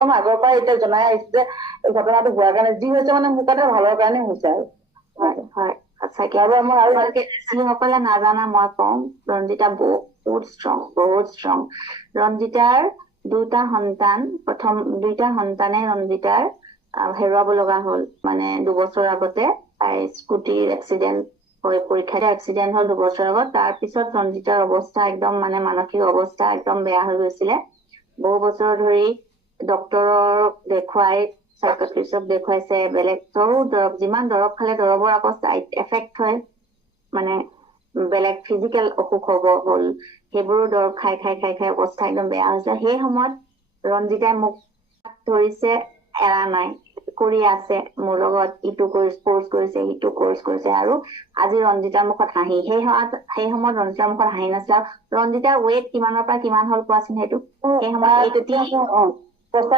আগৰ পৰা এতিয়া জনাই আহিছে যে ঘটনাটো হোৱাৰ কাৰণে যি হৈছে মানে মোৰ কাৰণে ভালৰ কাৰণে হৈছে আৰু হয় হয় সঁচাকে আৰু আমাৰ আৰু যিসকলে নাজানা মই কওঁ ৰঞ্জিতা বহুত ষ্ট্ৰং ৰঞ্জিতাৰ দুটা সন্তানে ৰঞ্জিতাৰ হেৰুৱাব লগা হ'ল মানে 2 বছৰ আগতে তাই স্কুটিৰ এক্সিডেন্ট হৈ পৰীক্ষাতে এক্সিডেন্ট হ'ল 2 বছৰ আগত তাৰ পিছত ৰঞ্জিতাৰ অৱস্থা একদম মানে মানসিক অৱস্থা একদম বেয়া হৈ গৈছিলে বহু বছৰ ধৰি ডক্তৰক দেখুৱাই সাইকিয়াট্ৰিষ্টক দেখুৱাইছে বেলেগ দৰৱ যিমান দৰৱ খালে দৰৱৰ আকৌ সাইড এফেক্ট হয় মানে বেলেগ ফিজিকেল অসুখ হ'ল সেইবোৰো দৰৱ খাই অৱস্থা একদম বেয়া হৈছে সেই সময়ত ৰঞ্জিতাই মোক ধৰিছে এৰা নাই কৰি আছে মোৰ লগত ইটো কোৰ্স কৰিছে সিটো কোৰ্স কৰিছে আৰু আজি ৰঞ্জিতাৰ মুখত হাঁহি সেই সময়ত ৰঞ্জিতাৰ মুখত হাঁহি নাছিল ৰঞ্জিতাৰ ৱেইট কিমানৰ পৰা কিমান হ'ল কোৱাচোন সেইটো সেই সময়ত 80